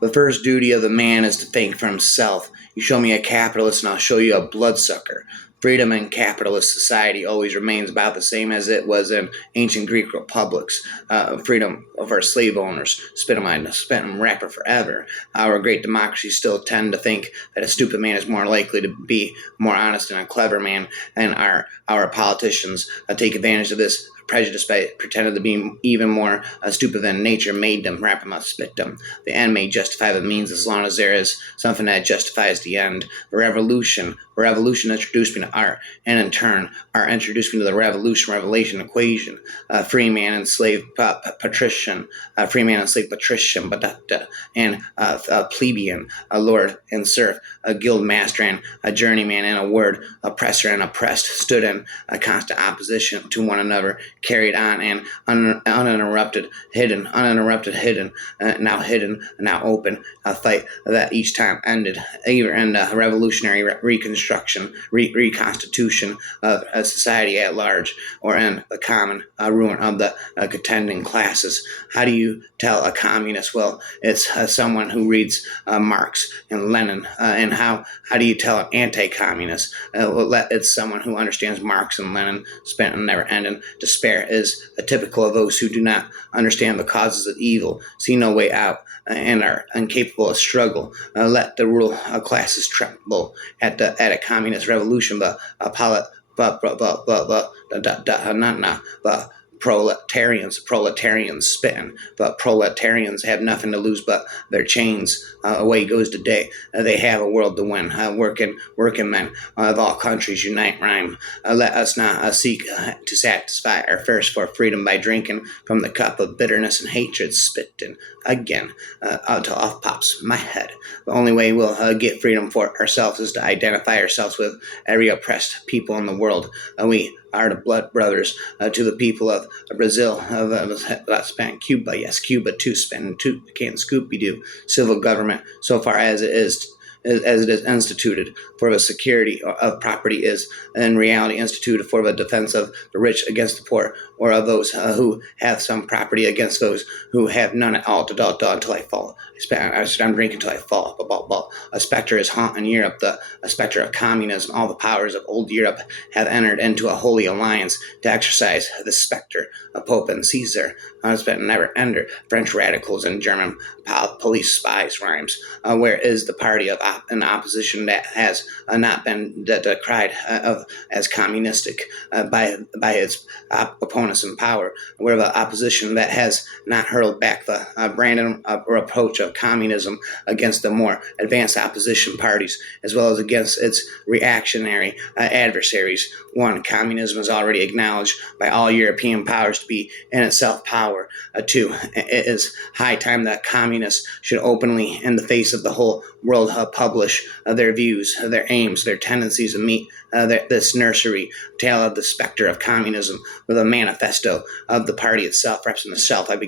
The first duty of the man is to think for himself. You show me a capitalist and I'll show you a bloodsucker. Freedom in capitalist society always remains about the same as it was in ancient Greek republics. Freedom of our slave owners, spit them rapper forever. Our great democracies still tend to think that a stupid man is more likely to be more honest than a clever man, and our politicians take advantage of this prejudice by pretending to be even more stupid than nature made them, rap them up, spit them. The end may justify the means as long as there is something that justifies the end. Revolution introduced me to art, and in turn, art introduced me to the revelation equation. Free man and slave patrician, and plebeian, a lord and serf, a guild master and a journeyman, in a word, oppressor and oppressed, stood in a constant opposition to one another, carried on and uninterrupted, now hidden, now open, a fight that each time ended either in the revolutionary reconstitution of a society at large, or in the common ruin of the contending classes. How do you tell a communist? Well, it's someone who reads Marx and Lenin. And how do you tell an anti-communist? It's someone who understands Marx and Lenin. Spent in never-ending despair is typical of those who do not understand the causes of evil, see no way out, and are incapable of struggle. Let the rural classes tremble at a communist revolution, but proletarians spitting, but proletarians have nothing to lose but their chains. Away goes the day. They have a world to win. Working men of all countries unite, rhyme. Let us not seek to satisfy our thirst for freedom by drinking from the cup of bitterness and hatred, spitting again until off pops my head. The only way we'll get freedom for ourselves is to identify ourselves with every oppressed people in the world. We are the blood brothers to the people of Brazil, of Cuba, yes, Cuba too, Spain too, can't Scooby-Doo, civil government, so far as it is instituted for the security of property, is in reality instituted for the defense of the rich against the poor, or of those who have some property against those who have none at all. Until I fall. I'm drinking until I fall. A specter is haunting Europe, a specter of communism. All the powers of old Europe have entered into a holy alliance to exercise the specter of Pope and Caesar. Never ender. French radicals and German police spies rhymes. Where is the party of an opposition that has not been decried as communistic by its opponents in power? Where the opposition that has not hurled back the branded reproach of communism against the more advanced opposition parties, as well as against its reactionary adversaries? One, communism is already acknowledged by all European powers to be in itself power. Two, it is high time that communists should openly, in the face of the whole world, publish their views, their aims, their tendencies, and meet this nursery tale of the specter of communism with a manifesto of the party itself, representing the self. I'm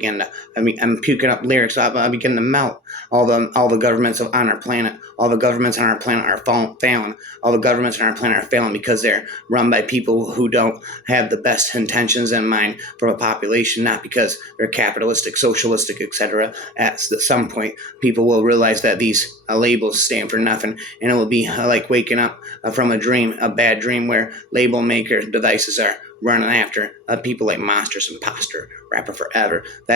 puking up lyrics. I begin to melt. All the governments on our planet, all the governments on our planet are failing. All the governments on our planet are failing because they're run by people who don't have the best intentions in mind for a population, not because they're capitalistic, socialistic, etc. At some point, people will realize that these labels stand for nothing, and it will be like waking up from a dream, a bad dream, where label maker devices are running after people like monsters, imposter, rapper forever. The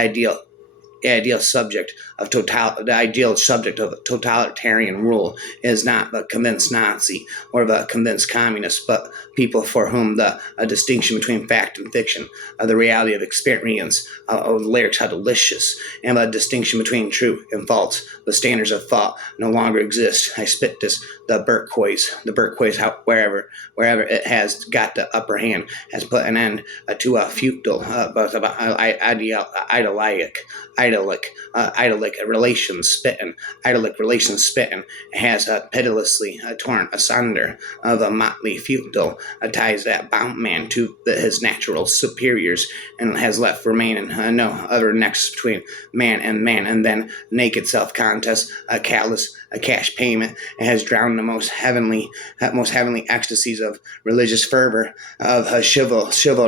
ideal subject of totalitarian rule is not the convinced Nazi or the convinced communist, but people for whom the distinction between fact and fiction, the reality of experience, lyrics how delicious, and the distinction between true and false, the standards of thought no longer exist. I spit this, the Burkequois, wherever it has got the upper hand, has put an end to a futile, idyllic relations spitting. Idyllic relations spitting has pitilessly torn asunder the motley feudal ties that bound man to his natural superiors, and has left remaining no other nexus between man, and then naked self-contest, a callous, a cash payment, and has drowned the most heavenly ecstasies of religious fervor, of chivalrous and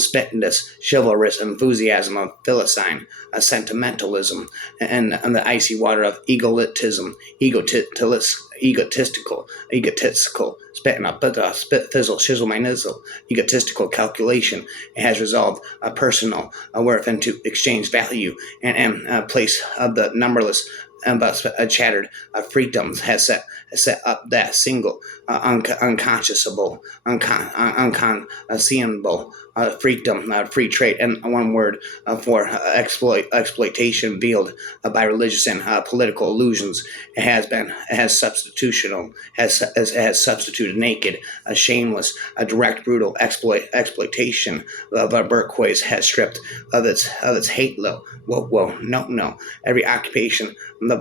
spittiness, chivalrous enthusiasm chasm of philistine sentimentalism, and the icy water of egotism, egotistical, spitting up, spit, fizzle, shizzle, my nizzle, egotistical calculation. It has resolved a personal worth into exchange value, and place of the numberless but chattered freedoms has set up that single unconscionable freedom, free trade, and one word for exploitation veiled by religious and political illusions. It has substitutional, has substituted naked, shameless, direct, brutal exploitation of our Burquois has stripped of its halo. Whoa, no. Every occupation the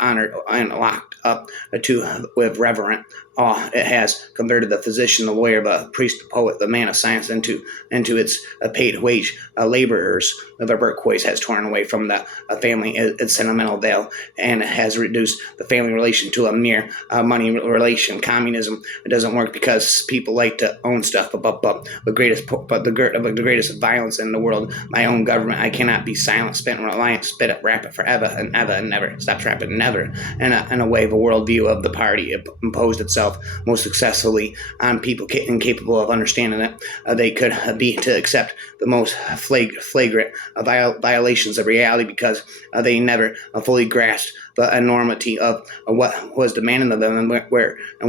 honored and locked up to with reverent awe. It has converted the physician, the lawyer, the priest, the poet, the man of science into its paid wage laborers. The Burquois has torn away from the family its sentimental veil, and has reduced the family relation to a mere money relation. Communism, it doesn't work because people like to own stuff. But the greatest violence in the world, my own government. I cannot be silent, spent, reliant, spit it, rap it forever and ever and never. Stops rapping never. And a wave, a worldview of the party imposed itself most successfully on people incapable of understanding it. They could be to accept the most flagrant violations of reality because they never fully grasped the enormity of what was demanded of them, and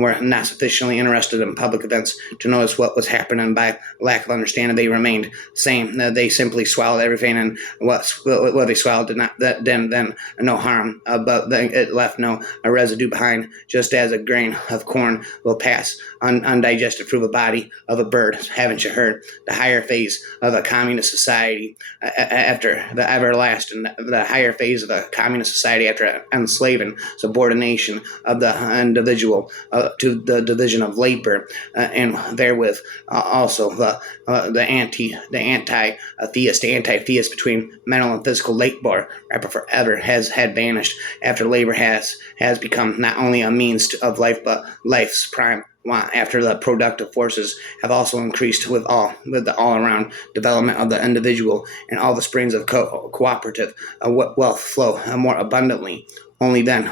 were not sufficiently interested in public events to notice what was happening. By lack of understanding, they remained same. They simply swallowed everything, and what they swallowed did not then no harm, but it left no residue behind. Just as a grain of corn will pass undigested through the body of a bird. Haven't you heard? The higher phase of a communist society after the everlasting, the higher phase of a communist society after enslaving subordination of the individual to the division of labor, and therewith also the anti-theist between mental and physical labor forever had vanished after labor has become not only a means of life but life's prime. After the productive forces have also increased with the all-around development of the individual, and all the springs of cooperative wealth flow more abundantly. Only then,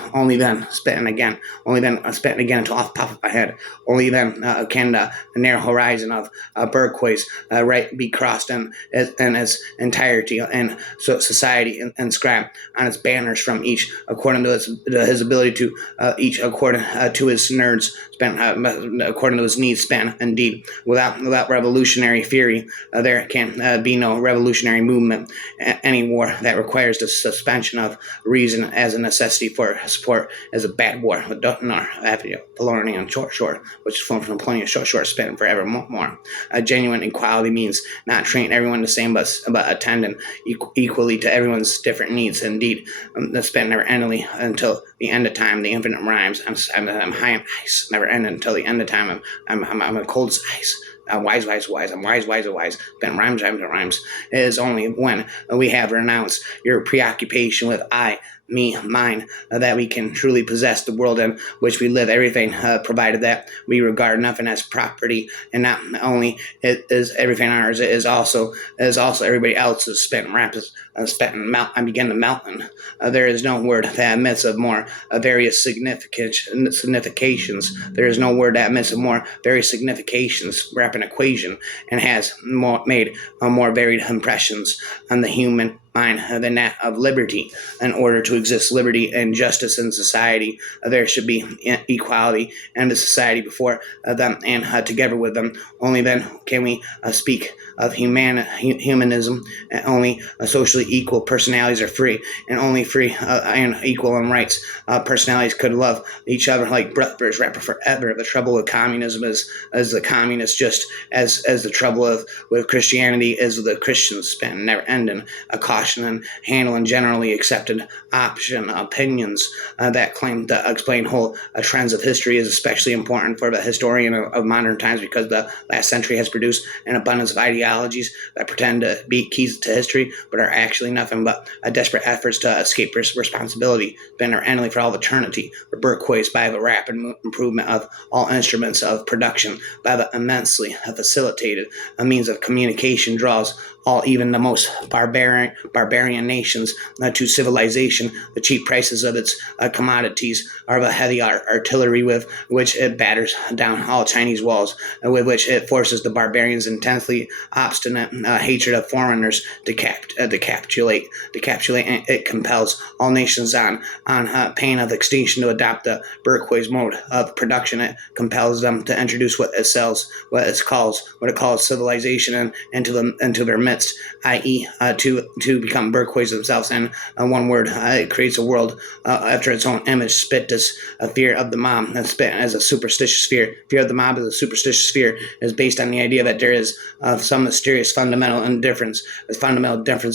spitting again until off the top of my head. Only then can the narrow horizon of Burquois right be crossed in its entirety, and so society inscribed on its banners from each according to his ability to each according to his nerds spent according to his needs spent. Indeed, without revolutionary fury, there can be no revolutionary movement. Any war that requires the suspension of reason as a necessity for support is a bad war. Polonium and short, which is formed from plenty of short, spent forever more. A genuine equality means not treating everyone the same, but attending equally to everyone's different needs. Indeed, spent never endingly until the end of time. The infinite rhymes. I'm high on ice, never ending until the end of time. I'm cold as ice. Wise. I'm wise. Spent rhymes. It is only when we have renounced your preoccupation with I, me, mine, that we can truly possess the world in which we live. Everything, provided that we regard nothing as property, and not only it is everything ours, it is also everybody else's. Spent raps, I begin to melt. There is no word that admits of more various significations. There is no word that admits of more various significations. Rap an equation, and has made more varied impressions on the human mind than that of liberty. In order to exist liberty and justice in society, there should be equality in the society before them and together with them. Only then can we speak of humanism. And only socially equal personalities are free, and only free and equal in rights personalities could love each other like brothers forever. The trouble with communism is the communists, just as the trouble with Christianity is the Christians. Spent never ending a caution and handling generally accepted opinions that claim to explain whole trends of history is especially important for the historian of modern times, because the last century has produced an abundance of ideologies that pretend to be keys to history but are actually nothing but desperate efforts to escape responsibility. Been endlessly for all eternity. For Burquois, by the rapid improvement of all instruments of production, by the immensely facilitated means of communication, draws all even the most barbarian nations to civilization. The cheap prices of its commodities are the heavy artillery with which it batters down all Chinese walls, with which it forces the barbarians' intensely obstinate hatred of foreigners to capitulate. And it compels all nations on pain of extinction to adopt the Berkowitz mode of production. It compels them to introduce what it calls civilization into their midst, i.e., to become Berkowitz themselves. And one word, it creates a world after its own image. Spit this fear of the mob. Spit as a superstitious fear. Fear of the mob is a superstitious fear. Is based on the idea that there is some mysterious fundamental difference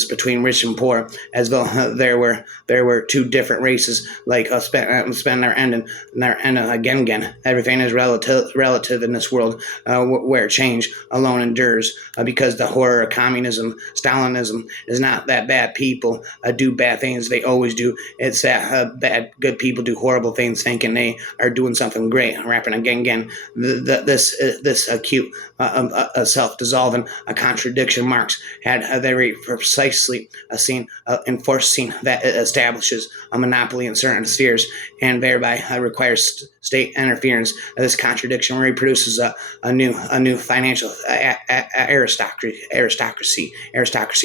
between rich and poor, as though there were two different races, like spend their end and again. Everything is relative in this world, where change alone endures, because the horror of communism, Stalinism, is not that bad people do bad things. They always do. It's that good people do horrible things, thinking they are doing something great. Rapping again. This acute self-dissolving contradiction Marx had very precisely seen enforcing that it establishes a monopoly in certain spheres and thereby requires state interference. This contradiction reproduces a new financial aristocracy,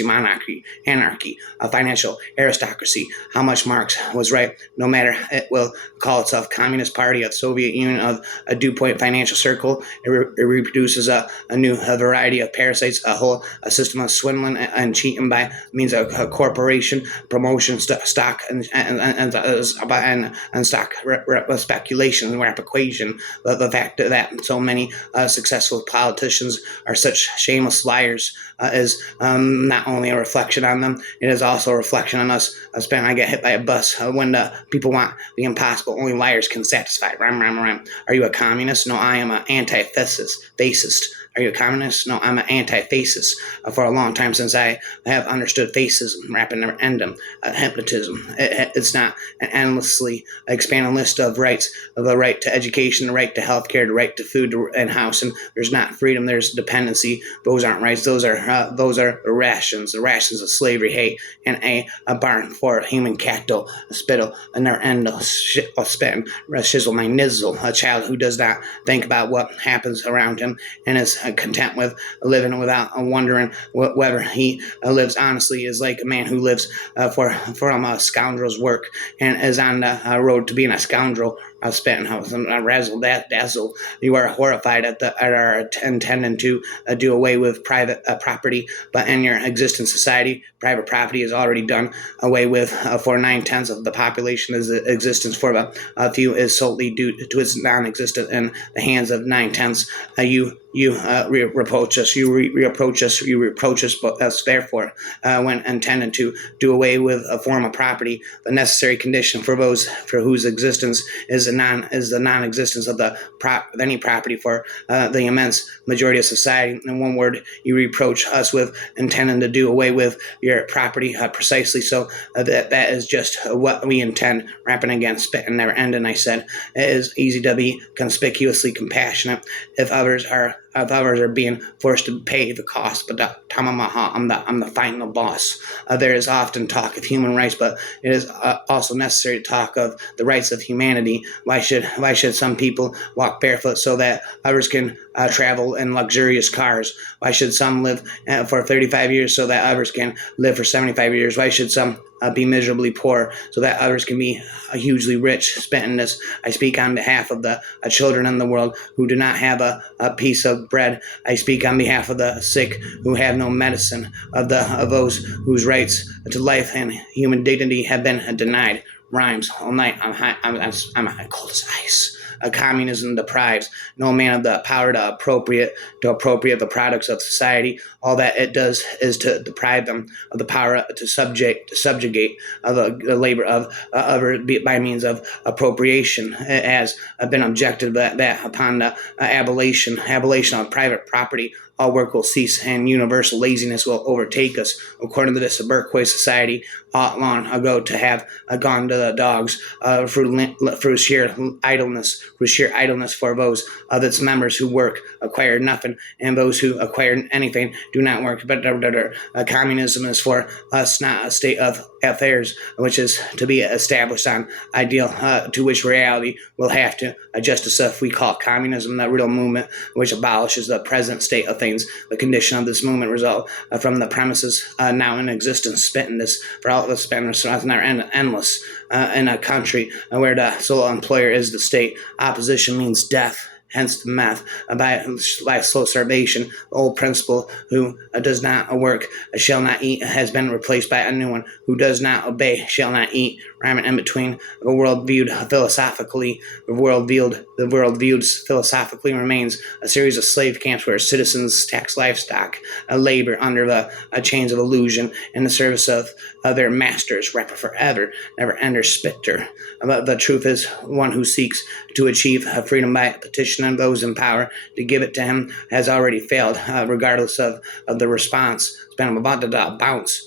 monarchy, anarchy, a financial aristocracy. How much Marx was right, no matter it will call itself Communist Party of Soviet Union of a dew point financial circle. It reproduces a new variety of parasites, a system of swindling and cheating by means of corporation promotion, stock and stock speculation and equation. The fact that so many successful politicians are such shameless liars is not only a reflection on them, it is also a reflection on us. I get hit by a bus when the people want the impossible. Only liars can satisfy. Rhyme. Are you a communist? No, I am an anti-fascist. Are you a communist? No, I'm an anti-fascist. For a long time since I have understood fascism, rapping never end them, hypnotism. It's not an endlessly expanding list of rights, of the right to education, the right to healthcare, the right to food and housing. There's not freedom. There's dependency. Those aren't rights. Those are rations. The rations of slavery, hate, and a barn for human cattle, a spittle, a never end of spitting, a shizzle, my nizzle, a child who does not think about what happens around him and is content with living without wondering whether he lives honestly, is like a man who lives from a scoundrel's work and is on the road to being a scoundrel. Spittenhouse and razzle dazzle. You are horrified at our intending to do away with private property, but in your existing society, private property is already done away with for 9/10 of the population. Is existence for the few is solely due to its non-existence in the hands of 9/10. You reproach us. You reproach us. You reproach us. But therefore, when intending to do away with a form of property, the necessary condition for those for whose existence is the non-existence of any property for the immense majority of society. In one word, you reproach us with intending to do away with your property precisely. So that is just what we intend. Rapping again, spit and never ending. I said it is easy to be conspicuously compassionate if others are being forced to pay the cost, but I'm the final boss. There is often talk of human rights, but it is also necessary to talk of the rights of humanity. Why should some people walk barefoot so that others can travel in luxurious cars? Why should some live for 35 years so that others can live for 75 years? Why should some be miserably poor so that others can be hugely rich? Spitting this, I speak on behalf of the children in the world who do not have a piece of bread. I speak on behalf of the sick who have no medicine, of those whose rights to life and human dignity have been denied. Rhymes all night. I'm cold as ice. Communism deprives no man of the power to appropriate the products of society. All that it does is to deprive them of the power to subjugate the labor of others by means of appropriation. It has been objected that upon the abolition of private property, all work will cease and universal laziness will overtake us. According to this, Berkowitz society ought long ago to have gone to the dogs through sheer idleness through sheer idleness, for those of its members who work acquire nothing, and those who acquire anything do not work. But communism is for us not a state of affairs which is to be established on ideal to which reality will have to adjust itself. We call communism the real movement which abolishes the present state of things. The condition of this movement result from the premises now in existence, spitting this for all of us, spenders are endless in a country where the sole employer is the state. Opposition means death. Hence the math by slow starvation. The old principle, who does not work shall not eat, has been replaced by a new one. Who does not obey shall not eat. Rhyming in between. The world viewed philosophically, the world viewed philosophically remains a series of slave camps where citizens tax livestock, labor under the chains of illusion in the service of their masters, rapper forever, never ender spitter. But the truth is, one who seeks to achieve freedom by petition of those in power to give it to him has already failed, regardless of the response. I'm about to pounce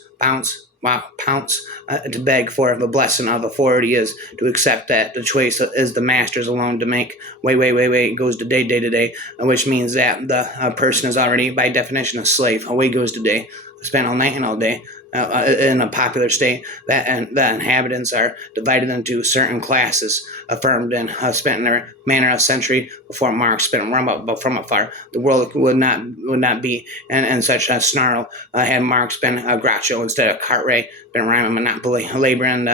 to beg for the blessing of authority is to accept that the choice is the master's alone to make. Wait, goes the day to day, which means that the person is already by definition a slave. Away goes the day, spent all night and all day. In a popular state, that the inhabitants are divided into certain classes, affirmed and spent in their manner a century before Marx spent from afar. The world would not be in such a snarl had Marx been a Groucho instead of Cartwright, been rhyming monopoly, labor, and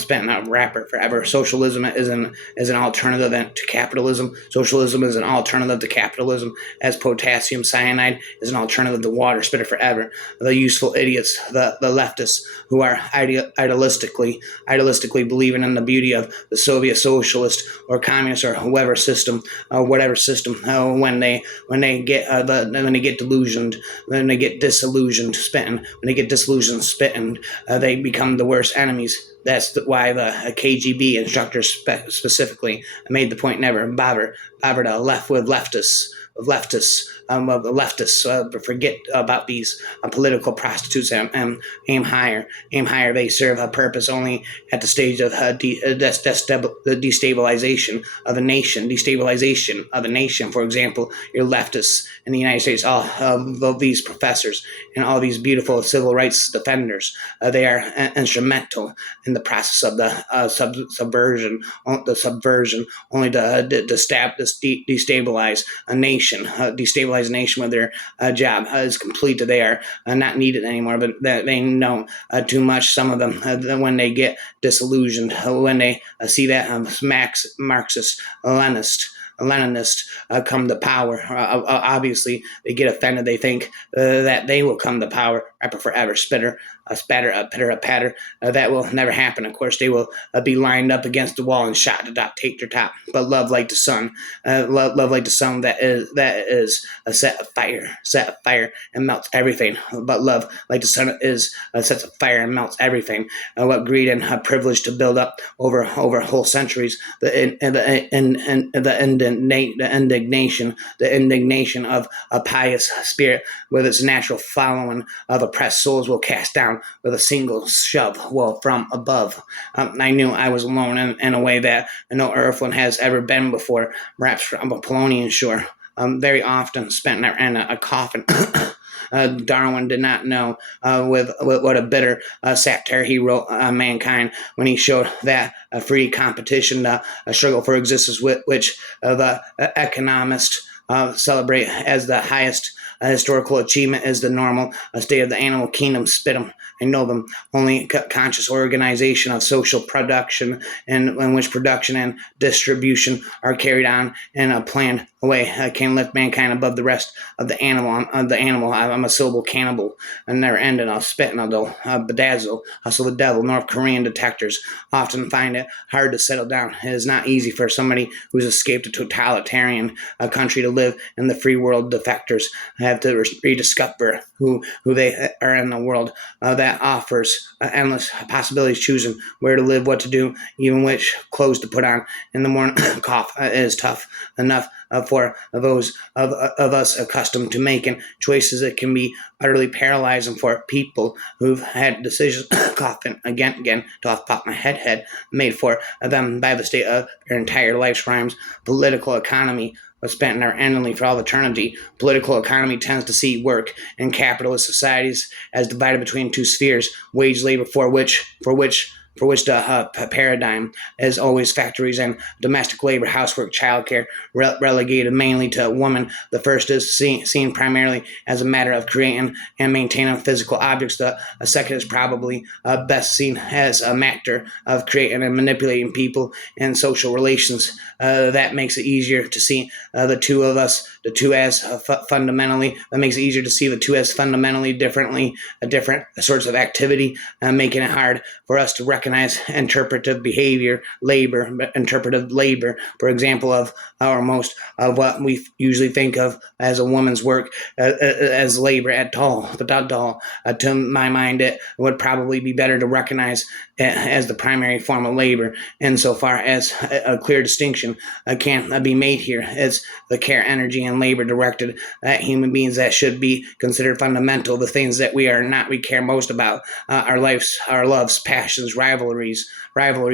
spent a rapper forever. Socialism is an alternative to capitalism. Socialism is an alternative to capitalism, as potassium cyanide is an alternative to water. Spitter forever. The useful idiots, the leftists, who are idealistically believing in the beauty of the Soviet socialist or communist or whatever system, when they get disillusioned, they become the worst enemies. That's why the KGB instructors specifically made the point never bother to left with leftists. Forget about these political prostitutes and aim higher. They serve a purpose only at the stage of destabilization of a nation. For example, your leftists in the United States, all of these professors and all these beautiful civil rights defenders, they are instrumental in the process of the subversion only to destabilize a nation. Destabilize a nation when their job is complete. They are not needed anymore, but they know too much. Some of them, when they get disillusioned, when they see that Marxist, Leninist come to power, obviously they get offended. They think that they will come to power. Rapper forever, spitter, a spatter, a pitter, a patter. That will never happen. Of course, they will be lined up against the wall and shot to take their top. But love like the sun, love like the sun that is a set of fire and melts everything. But love like the sun is sets of fire and melts everything. What greed and privilege to build up over whole centuries. The indignation of a pious spirit with its natural following of oppressed souls will cast down with a single shove from above. I knew I was alone in a way that no earthling has ever been before, perhaps from a Polonian shore. Very often spent in a coffin. Darwin did not know with what a bitter satire he wrote on mankind when he showed that a free competition, a struggle for existence, which the economists celebrate as the highest historical achievement, is the normal state of the animal kingdom. Spit them, I know them. Only conscious organization of social production, in which production and distribution are carried on in a planned way, can lift mankind above the rest of the animal. I'm a syllable cannibal. I never end, and I'll spit and I'll bedazzle. Hustle the devil. North Korean detectors often find it hard to settle down. It is not easy for somebody who's escaped a totalitarian country to live in the free world. Defectors have to rediscover who they are in the world that that offers endless possibilities, choosing where to live, what to do, even which clothes to put on in the morning. Cough is tough enough for those of us accustomed to making choices. It can be utterly paralyzing for people who've had decisions coughing again to off pop my head made for them by the state of their entire life's rhymes. Political economy was spent never-endingly for all eternity. Political economy tends to see work in capitalist societies as divided between two spheres: wage labor, for which the paradigm is always factories and domestic labor, housework, childcare, relegated mainly to women. The first is seen primarily as a matter of creating and maintaining physical objects. The second is probably best seen as a matter of creating and manipulating people and social relations. That makes it easier to see the two of us, the two as fundamentally. That makes it easier to see the two as fundamentally different sorts of activity, making it hard for us to recognize interpretive labor, for example, of our most of what we usually think of as a woman's work as labor at all. But not all. To my mind, it would probably be better to recognize it as the primary form of labor, insofar as a clear distinction can be made here. It's the care, energy, and labor directed at human beings that should be considered fundamental. The things that we care most about, our lives, our loves, passions, rivalries,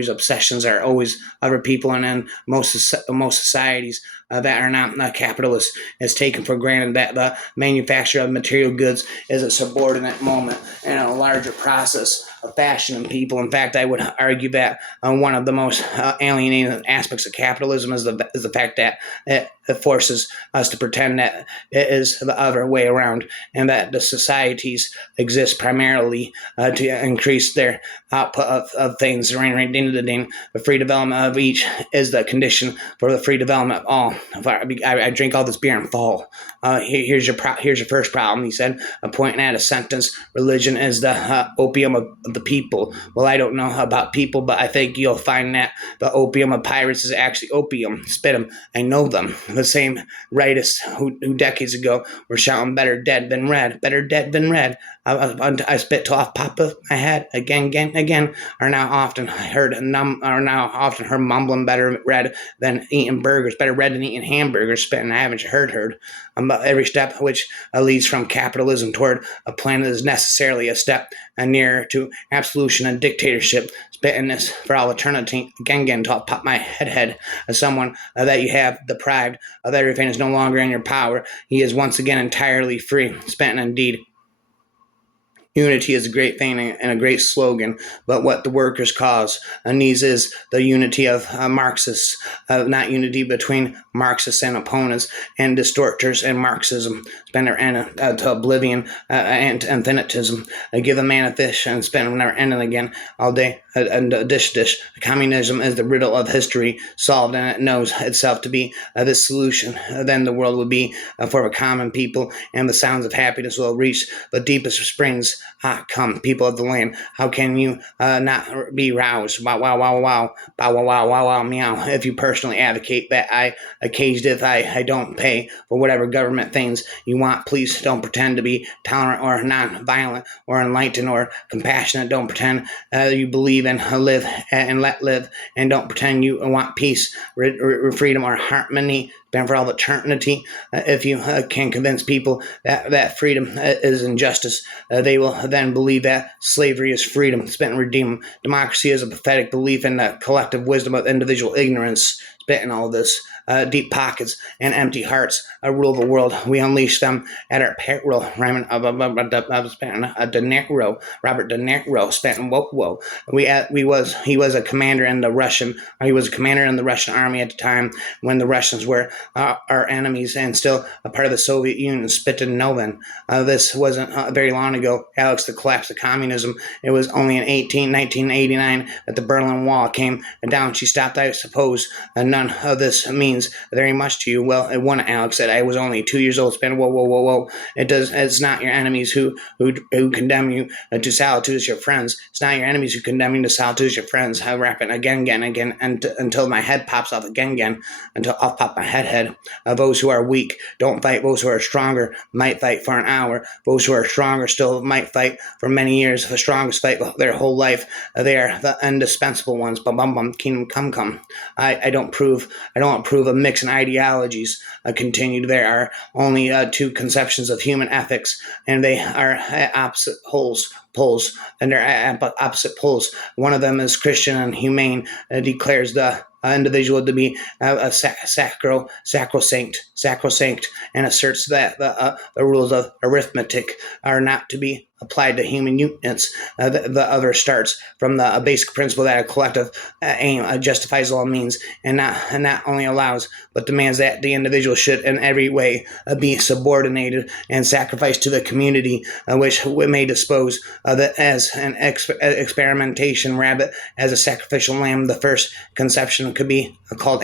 obsessions, are always other people, and in most societies that are not capitalist, it's taken for granted that the manufacture of material goods is a subordinate moment in a larger process of fashioning people. In fact, I would argue that one of the most alienating aspects of capitalism is the fact that it forces us to pretend that it is the other way around, and that the societies exist primarily to increase their output of things. The free development of each is the condition for the free development of all. I drink all this beer and fall. Here's your first problem, he said, pointing at a sentence. Religion is the opium of the people. Well, I don't know about people, but I think you'll find that the opium of pirates is actually opium. Spit 'em. I know them. The same rightists who decades ago were shouting better dead than red. Better dead than red. I spit till off pop of my head again, are now often heard mumbling better red than eating burgers, better red than eating hamburgers, spitting. I haven't heard about every step which leads from capitalism toward a planet is necessarily a step nearer to absolution and dictatorship. Spitting this for all eternity again till I pop my head as someone that you have deprived of everything is no longer in your power. He is once again entirely free. Spitting indeed. Unity is a great thing and a great slogan, but what the workers' cause needs is the unity of Marxists, not unity between Marxists and opponents and distorters and Marxism. Spend their end to oblivion and infinitism. Give a man a fish and spend their end again all day. And dish. Communism is the riddle of history solved, and it knows itself to be the solution. Then the world will be for a common people, and the sounds of happiness will reach the deepest springs. Come, people of the land, how can you not be roused? Wow, wow, wow, wow, wow, wow, wow, wow, wow, meow. If you personally advocate that I caged if I don't pay for whatever government things you want, please don't pretend to be tolerant or non-violent or enlightened or compassionate. Don't pretend you believe in live and let live, and don't pretend you want peace, freedom, or harmony for all eternity. If you can convince people that freedom is injustice, they will then believe that slavery is freedom. Spent and redeem. Democracy is a pathetic belief in the collective wisdom of individual ignorance. Spent in all this. Deep pockets and empty hearts rule the world. We unleash them at our peril. Robert De Niro spent in whoa. He was a commander in the Russian. He was a commander in the Russian army at the time when the Russians were our enemies and still a part of the Soviet Union. Spit and Nolan. This wasn't very long ago. Alex, the collapse of communism. It was only in 1989 that the Berlin Wall came down. She stopped. I suppose none of this means means very much to you. Well, one Alex said, I was only 2 years old. Spend whoa, whoa, whoa, whoa. It's not your enemies who condemn you to solitude as your friends. It's not your enemies who condemn you to solitude as your friends. I rap it again, and until my head pops off again, until I'll pop my head. Those who are weak don't fight. Those who are stronger might fight for an hour. Those who are stronger still might fight for many years. The strongest fight their whole life. They are the indispensable ones. Bum bum bum. Kingdom come. I don't approve of mixing ideologies. Continued. There are only two conceptions of human ethics, and they are opposite poles, and they're at opposite poles. One of them is Christian and humane, declares the individual to be sacrosanct, and asserts that the rules of arithmetic are not to be applied to human units. The other starts from the basic principle that a collective aim justifies all means, and not only allows but demands that the individual should in every way be subordinated and sacrificed to the community, which may dispose of it as an experimentation rabbit, as a sacrificial lamb. The first conception could be called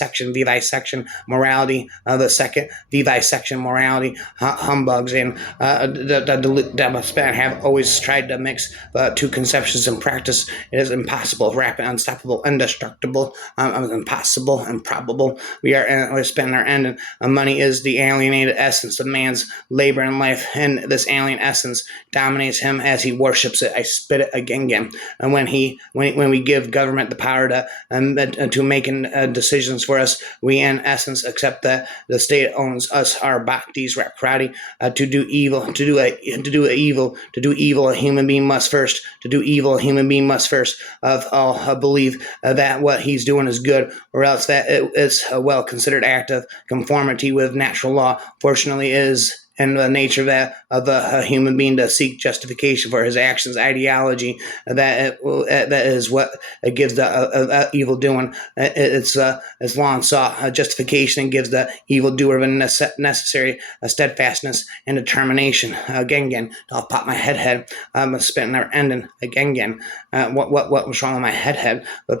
vivisection morality. The second, vivisection morality humbugs, and the Democrats have always tried to mix two conceptions in practice. It is impossible, rapid, unstoppable, indestructible, impossible, improbable. We're spending our end, and money is the alienated essence of man's labor and life, and this alien essence dominates him as he worships it. I spit it again. And when we give government the power to making decisions for us, we in essence accept that the state owns us, our bhaktis, rap karate. To do evil, a human being must first. To do evil, a human being must first of all believe that what he's doing is good, or else that it is a well considered act of conformity with natural law. Fortunately, it is in the nature of the human being to seek justification for his actions. Ideology that is what gives the evil doing. It's long sought justification, and gives the evil doer the necessary steadfastness and determination. Again, I'll pop my head. I'm spitting never ending. Again. What was wrong with my head? The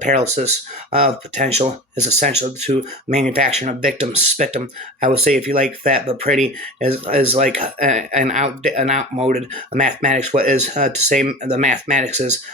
paralysis of potential is essential to manufacturing a victim. Spit them. I would say, if you like fat but pretty, is like an outmoded mathematics. What is to say the mathematics is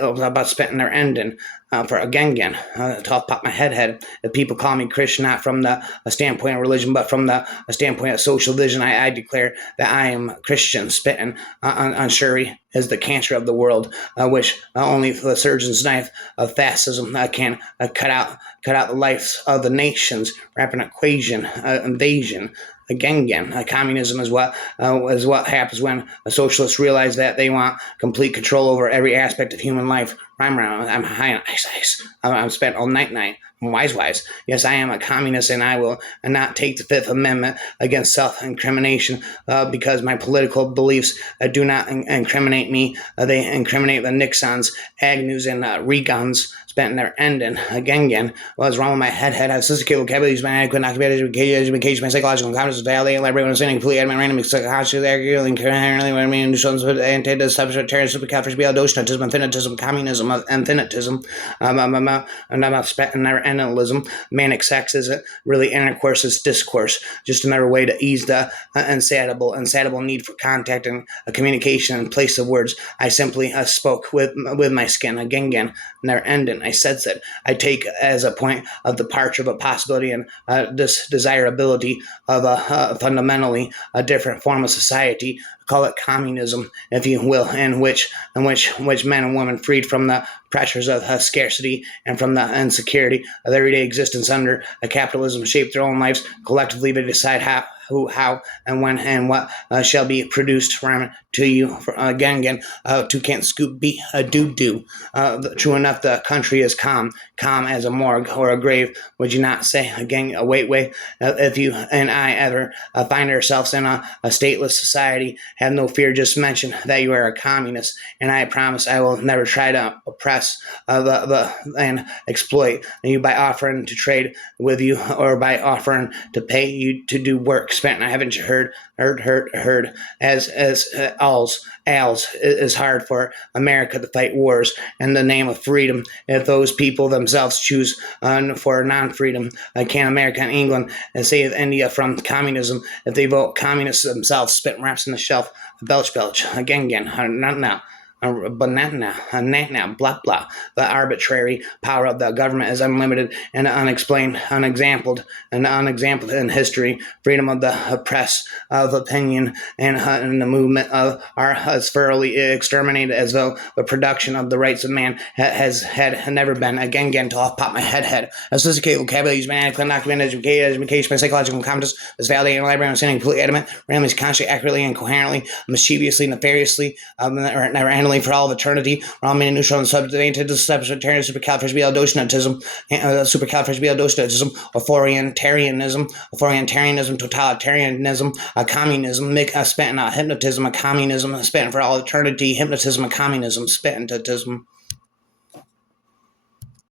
about spitting their ending. For again, to pop my head. If people call me Christian, not from the standpoint of religion, but from the standpoint of social vision, I declare that I am Christian. Spitting on Shuri is the cancer of the world, which only the surgeon's knife of fascism can cut out the lives of the nations. Rapid equation, invasion. Again, communism is what happens when socialists realize that they want complete control over every aspect of human life. I'm high on ice. I'm spent all night. I'm wise. Yes, I am a communist, and I will not take the Fifth Amendment against self-incrimination because my political beliefs do not incriminate me. They incriminate the Nixons, Agnews, and Regans. Spent their ending. Again. What was wrong with my head? I have sophisticated vocabulary, use my adequate education, my psychological competence, validate, library, understanding, complete, admin, random, conscious, accurately, inherently, notions of anti-substitutarian, supercaffers, doshnatism, infinitism, communism, infinitism, and I'm spitting their endism. Manic sex isn't really intercourse, it's discourse. Just another way to ease the insatiable need for contact and communication in place of words. I simply spoke with my skin. Again, and their ending. I said I take as a point of departure of a possibility and this desirability of a fundamentally a different form of society. Call it communism, if you will, in which men and women freed from the pressures of scarcity and from the insecurity of everyday existence under a capitalism shape their own lives collectively. They decide how, and when, and what shall be produced from to you. Again, to can't scoop be a do. True enough, the country is calm as a morgue or a grave. Would you not say? Again, wait. If you and I ever find ourselves in a stateless society, have no fear. Just mention that you are a communist, and I promise I will never try to oppress and exploit you by offering to trade with you or by offering to pay you to do work spent. I haven't heard hurt, als is hard for America to fight wars in the name of freedom. If those people themselves choose for non-freedom, can America and England save India from communism? If they vote communists themselves, spit raps on the shelf, belch, again, not now. Banana, blah, blah. The arbitrary power of the government is unlimited and unexplained, unexampled in history. Freedom of the press, of opinion, and the movement of are as thoroughly exterminated as though the production of the rights of man had never been. Again, to off pop my head. A sophisticated vocabulary used manically, documented education by psychological competence is validated in the library, understanding completely adamant, randomly, consciously, accurately, and coherently, mischievously, nefariously, never handling for all of eternity, wrong meaning neutral and subject to substitutarian supercalifragilistic authoritarianism, totalitarianism, communism, spent in hypnotism, communism, spent for all eternity, hypnotism, communism, spent in